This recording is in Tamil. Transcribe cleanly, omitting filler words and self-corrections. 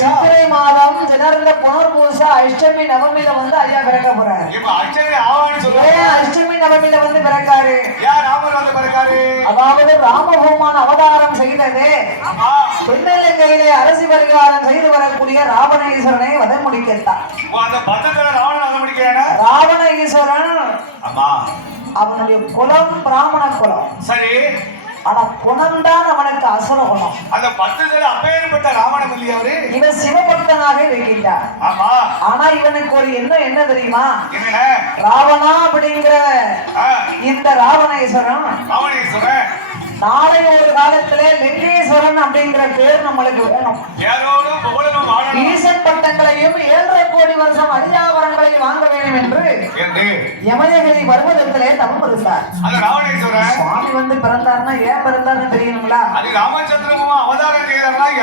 சித்திரை மாதம் ஜனவரில புனர்பூச அஷ்டமி நவமியில வந்து ஐயா பிறக்க போறாரு. அஷ்டமி நவமியில வந்து பிறக்காரு. அதாவது ராமபெருமான அவதாரம் செய்தது தென்னிலங்கையிலே அரசு பரிகாரம் செய்து வரக்கூடிய ராவணேஸ்வரனை வதம் முடிக்கிறார். ராவண ஈஸ்வரன் அவனுடைய குலம் பிராமண குலம். சரி, ஆனா குணம்தான் அவனுக்கு அசுர குணம். அந்த 10 அப்பேற்பட்ட ராவணன் இல்லையாரு, இவன் சிவபக்தனாக இருக்கின்றார். ஆனா இவனுக்கு ஒரு என்ன தெரியுமா? ராவணா அப்படிங்கிற இந்த ராவணேஸ்வரன் நாளை ஒரு காலத்திலே லிங்கேஸ்வரன் அப்படிங்கிற பேர் நம்மளுக்கு வேணும். ஈசன் பட்டங்களையும் 7.5 கோடி வருஷம் அரியாவரங்களையும் வாங்க வேண்டும் என்று யமயகிரி பர்வதத்திலே தவம் இருந்தார். சுவாமி வந்து பிறந்தார்னா ஏன் பிறந்தார்னு தெரியணுங்களா? ராமச்சந்திரமும் அவதாரம் செய்தார்.